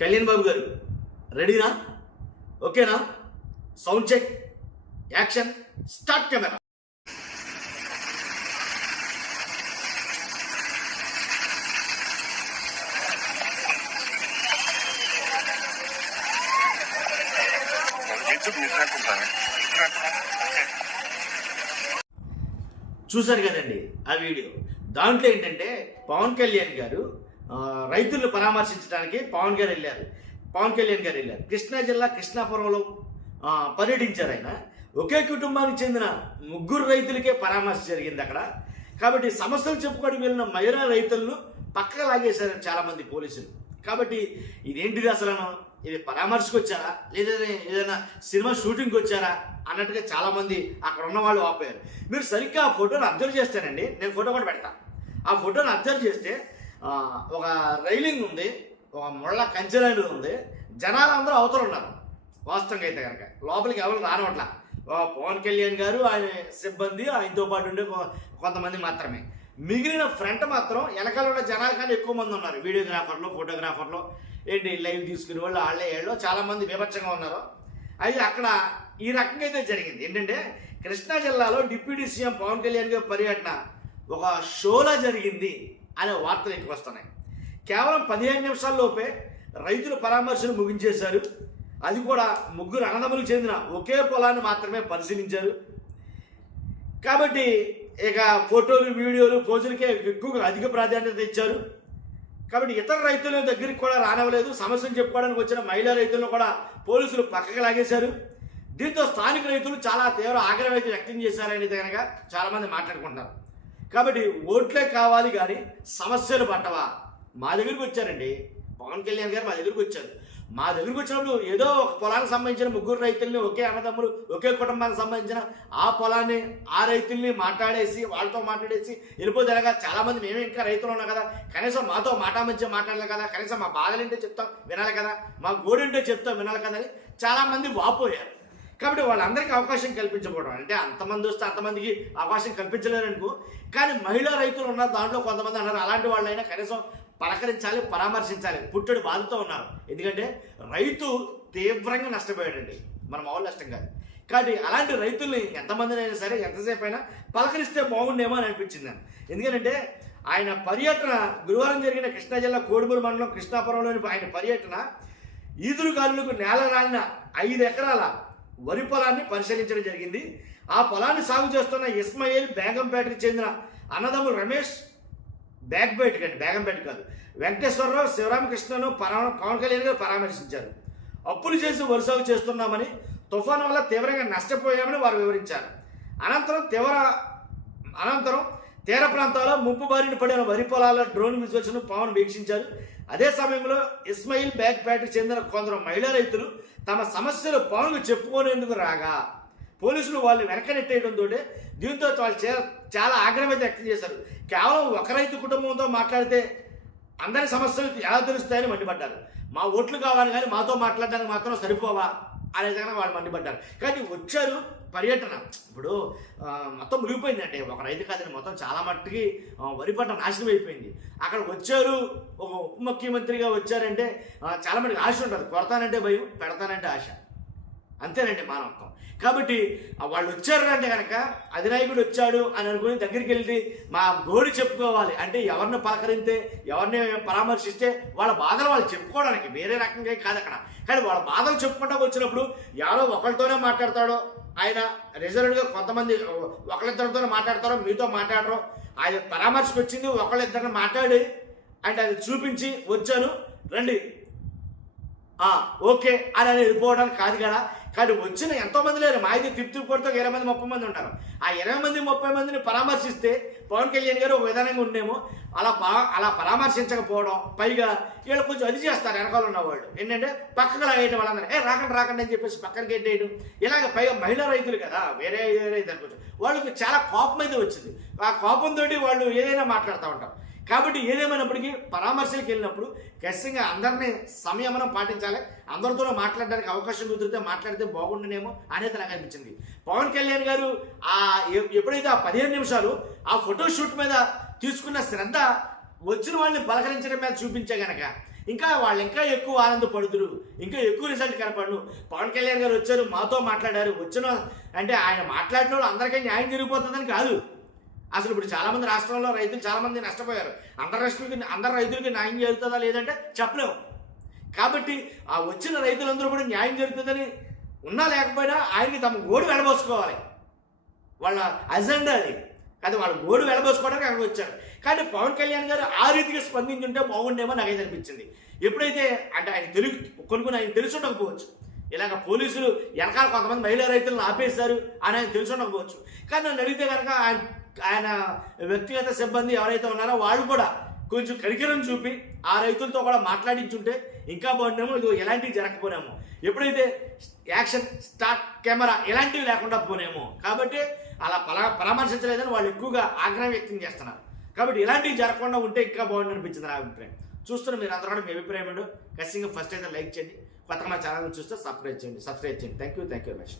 కళ్యాణ్ బాబు గారు రెడీనా? ఓకేనా? Sound check, action, start camera. చూశారు కదండి ఆ వీడియో. దాంట్లో ఏంటంటే పవన్ కళ్యాణ్ గారు రైతులను పరామర్శించడానికి పవన్ కళ్యాణ్ గారు వెళ్ళారు. కృష్ణా జిల్లా కృష్ణాపురంలో పర్యటించారు. ఆయన ఒకే కుటుంబానికి చెందిన 3 రైతులకే పరామర్శ జరిగింది అక్కడ. కాబట్టి సమస్యలు చెప్పుకోవడానికి వెళ్ళిన మహిళా రైతులను పక్కకు లాగేశారు చాలామంది పోలీసులు. కాబట్టి ఇదేంటిది అసలు? ఇది పరామర్శకు వచ్చారా లేదా ఏదైనా సినిమా షూటింగ్కి వచ్చారా అన్నట్టుగా చాలామంది అక్కడ ఉన్న వాళ్ళు ఆపారు. మీరు సరిగ్గా ఆ ఫోటోని అబ్జర్వ్ చేస్తానండి, నేను ఫోటో కూడా పెడతా. ఆ ఫోటోని అబ్జర్వ్ చేస్తే ఒక రైలింగ్ ఉంది, ఒక ముళ్ళ కంచెలాంటి ఉంది, జనాలు అందరూ అవతల ఉన్నారు. వాస్తవంగా అయితే కనుక లోపలికి ఎవరు రానివట్ల. పవన్ కళ్యాణ్ గారు, ఆయన సిబ్బంది, ఆయనతో పాటు ఉండే కొంతమంది మాత్రమే. మిగిలిన ఫ్రంట్ మాత్రం వెనకాల ఉన్న జనాల కన్నా ఎక్కువ మంది ఉన్నారు. వీడియోగ్రాఫర్లు, ఫోటోగ్రాఫర్లు, ఏంటి లైవ్ తీసుకునే వాళ్ళు, వాళ్ళే చాలామంది విభత్సంగా ఉన్నారు. అయితే అక్కడ ఈ రకంగా అయితే జరిగింది. ఏంటంటే కృష్ణా జిల్లాలో డిప్యూటీ సీఎం పవన్ కళ్యాణ్ గారి పర్యటన ఒక షోలా జరిగింది అనే వార్తలు ఎక్కువ వస్తున్నాయి. కేవలం 15 నిమిషాల్లోపే రైతుల పరామర్శను ముగించేశారు. అది కూడా 3 అన్నదమ్ములకు చెందిన ఒకే పొలాన్ని మాత్రమే పరిశీలించారు. కాబట్టి ఇక ఫోటోలు, వీడియోలు, పోజులకే ఎక్కువగా అధిక ప్రాధాన్యత ఇచ్చారు. కాబట్టి ఇతర రైతుల దగ్గరికి కూడా రానివ్వలేదు. సమస్యలు చెప్పుకోవడానికి వచ్చిన మహిళా రైతులను కూడా పోలీసులు పక్కకు లాగేశారు. దీంతో స్థానిక రైతులు చాలా తీవ్ర ఆగ్రహం అయితే వ్యక్తం చేశారనేది కనుక చాలామంది మాట్లాడుకుంటున్నారు. కాబట్టి ఓట్లే కావాలి కానీ సమస్యలు పట్టవా? మా దగ్గరికి వచ్చారండి పవన్ కళ్యాణ్ గారు, మా దగ్గరికి వచ్చారు. మా దగ్గరికి వచ్చినప్పుడు ఏదో ఒక పొలానికి సంబంధించిన 3 రైతుల్ని, ఒకే అన్నదమ్ములు, ఒకే కుటుంబానికి సంబంధించిన ఆ పొలాన్ని, ఆ రైతుల్ని మాట్లాడేసి వాళ్ళతో మాట్లాడేసి వెళ్ళిపోతారుగా. చాలామంది మేమే ఇంకా రైతులు ఉన్నాం కదా, కనీసం మాతో మంచిగా మాట్లాడాలి కదా, కనీసం మా బాధలేంటో చెప్తాం వినాలి కదా, మా గోడేంటో చెప్తాం వినాలి కదా అని చాలామంది వాపోయారు. కాబట్టి వాళ్ళందరికీ అవకాశం కల్పించకూడదు. అంటే అంతమంది వస్తే అంతమందికి అవకాశం కల్పించలేరనుకో. కానీ మహిళా రైతులు ఉన్నారు, దాంట్లో కొంతమంది అన్నారు అలాంటి వాళ్ళైనా కనీసం పలకరించాలి, పరామర్శించాలి. పుట్టెడు బాధతో ఉన్నారు. ఎందుకంటే రైతు తీవ్రంగా నష్టపోయాడండి, మన మామూలు నష్టం కాదు. కాబట్టి అలాంటి రైతుల్ని ఎంతమందినైనా సరే ఎంతసేపు అయినా పలకరిస్తే బాగుండేమో అని అనిపించింది నాకు. ఎందుకంటే ఆయన పర్యటన గురువారం జరిగిన కృష్ణా జిల్లా కోడుమూరు మండలం కృష్ణాపురంలోని ఆయన పర్యటన ఈదురుగాలులకు నేల రాలిన 5 ఎకరాల వరి పొలాన్ని పరిశీలించడం జరిగింది. ఆ పొలాన్ని సాగు చేస్తున్న ఇస్మాయిల్ బేగంపేటకు చెందిన అన్నదమ్ములు రమేష్, బేగంపేట కాదు, వెంకటేశ్వరరావు, శివరామకృష్ణను పవన్ కళ్యాణ్ గారు పరామర్శించారు. అప్పులు చేసి వరి సాగు చేస్తున్నామని, తుఫాను వల్ల తీవ్రంగా నష్టపోయామని వారు వివరించారు. అనంతరం తీర ప్రాంతాల్లో ముంపు బారిన పడిన వరి పొలాల డ్రోన్ విజువల్స్ను పవన్ వీక్షించారు. అదే సమయంలో ఇస్మాయిల్ బేగంపేటకు చెందిన కొందరు మహిళా రైతులు తమ సమస్యలు పవన్కు చెప్పుకునేందుకు రాగా పోలీసులు వాళ్ళు వెనకనెట్టేయడంతో దీంతో వాళ్ళు చాలా ఆగ్రహం వ్యక్తం చేశారు. కేవలం ఒక రైతు కుటుంబంతో మాట్లాడితే అందరి సమస్యలు ఎలా తెలుస్తాయని మండిపడ్డారు. మా ఓట్లు కావాలి కానీ మాతో మాట్లాడడానికి మాత్రం సరిపోవా అనే దగ్గర వాళ్ళు మండిపడ్డారు. కానీ వచ్చారు పర్యటన. ఇప్పుడు మొత్తం మునిగిపోయిందంటే ఒక రైతు కాదని మొత్తం చాలా మట్టుకి వరి పంట నాశనం అయిపోయింది. అక్కడ వచ్చారు, ఒక ఉప ముఖ్యమంత్రిగా వచ్చారంటే చాలా మందికి ఆశ ఉంటుంది. కొడతానంటే భయం, పెడతానంటే ఆశ, అంతేనండి మానవత్వం. కాబట్టి వాళ్ళు వచ్చారంటే కనుక అధినాయకుడు వచ్చాడు అని అనుకుని దగ్గరికి వెళ్తే మా గోడు చెప్పుకోవాలి. అంటే ఎవరిని పలకరిస్తే, ఎవరిని పరామర్శిస్తే వాళ్ళ బాధలు వాళ్ళు చెప్పుకోవడానికి, వేరే రకంగా కాదు అక్కడ. కానీ వాళ్ళ బాధలు చెప్పుకుంటా వచ్చినప్పుడు ఎవరో ఒకరితోనే మాట్లాడతాడో ఆయన, రిజర్వ్డ్గా కొంతమంది ఒకరిద్దరితోనే మాట్లాడతారో, మీతో మాట్లాడరు. ఆయన పరామర్శకు వచ్చింది ఒకళ్ళిద్దరిని మాట్లాడి అంటే అది చూపించి వచ్చాను రండి ఓకే అని వెళ్ళిపోవడానికి కాదు కదా. కానీ వచ్చిన ఎంతోమంది లేరు, మా అయితే తిప్పి కొడితే 20 మంది 30 మంది ఉంటారు. ఆ 20 మంది 30 మందిని పరామర్శిస్తే పవన్ కళ్యాణ్ గారు ఒక విధానంగా ఉండేమో, అలా పరామర్శించకపోవడం, పైగా వీళ్ళు కొంచెం అది చేస్తారు వెనకాల ఉన్నవాళ్ళు. ఏంటంటే పక్కకు లాగేయడం, వాళ్ళందరూ రాకండి అని చెప్పేసి పక్కనకి ఎట్టేయడం. ఇలాగ పైగా మహిళా రైతులు కదా, వేరే కొంచెం వాళ్ళకి చాలా కోపం అయితే వచ్చింది. ఆ కోపంతో వాళ్ళు ఏదైనా మాట్లాడుతూ ఉంటారు. కాబట్టి ఏదేమైనప్పటికీ పరామర్శలకు వెళ్ళినప్పుడు ఖచ్చితంగా అందరినీ సంయమనం పాటించాలి. అందరితోనూ మాట్లాడడానికి అవకాశం కుదిరితే మాట్లాడితే బాగుండునేమో అనేది నాకు అనిపించింది. పవన్ కళ్యాణ్ గారు ఎప్పుడైతే ఆ 15 నిమిషాలు ఆ ఫోటోషూట్ మీద తీసుకున్న శ్రద్ధ వచ్చిన వాళ్ళని పలకరించడం మీద చూపించే గనక ఇంకా వాళ్ళు ఇంకా ఎక్కువ ఆనందపడుతురు, ఇంకా ఎక్కువ రిజల్ట్ కనపడను. పవన్ కళ్యాణ్ గారు వచ్చారు, మాతో మాట్లాడారు. వచ్చిన అంటే ఆయన మాట్లాడిన వాళ్ళు అందరికీ న్యాయం జరిగిపోతుందని కాదు. అసలు ఇప్పుడు చాలామంది రాష్ట్రంలో రైతులు చాలామంది నష్టపోయారు. అందరు రైతులకి న్యాయం జరుగుతుందా లేదంటే చెప్పలేము. కాబట్టి ఆ వచ్చిన రైతులందరూ కూడా న్యాయం జరుగుతుందని ఉన్నా లేకపోయినా ఆయన్ని తమ ఓడి వెళ్ళబోసుకోవాలి. వాళ్ళ అజెండా అది. అది వాళ్ళ ఓడి వెళ్ళబోసుకోవడానికి అక్కడికి వచ్చారు. కానీ పవన్ కళ్యాణ్ గారు ఆ రీతిగా స్పందించుంటే బాగుండేమో నాకైతే అనిపించింది. ఎప్పుడైతే అంటే ఆయన కొన్ని ఆయన తెలిసి ఉండకపోవచ్చు, ఇలాగ పోలీసులు వెనకాల కొంతమంది మహిళా రైతులను ఆపేశారు అని ఆయన తెలిసి ఉండకపోవచ్చు. కానీ నన్ను అడిగితే కనుక ఆయన వ్యక్తిగత సిబ్బంది ఎవరైతే ఉన్నారో వాళ్ళు కూడా కొంచెం కనికరం చూపి ఆ రైతులతో కూడా మాట్లాడించుంటే ఇంకా బాగుండేమో. ఇది ఎలాంటివి జరగకపోనేమో. ఎప్పుడైతే యాక్షన్ స్టార్ట్ కెమెరా ఇలాంటివి లేకుండా పోనేమో. కాబట్టి అలా పరామర్శించలేదని వాళ్ళు ఎక్కువగా ఆగ్రహం వ్యక్తం చేస్తున్నారు. కాబట్టి ఇలాంటివి జరగకుండా ఉంటే ఇంకా బాగుంది అనిపించింది నా అభిప్రాయం. చూస్తున్న మీరు అందరూ కూడా మీ అభిప్రాయం ఏంటో ఖచ్చితంగా ఫస్ట్ అయితే లైక్ చేయండి. కొత్తగా మా ఛానల్ చూస్తే సబ్స్క్రైబ్ చేయండి. Thank you very much.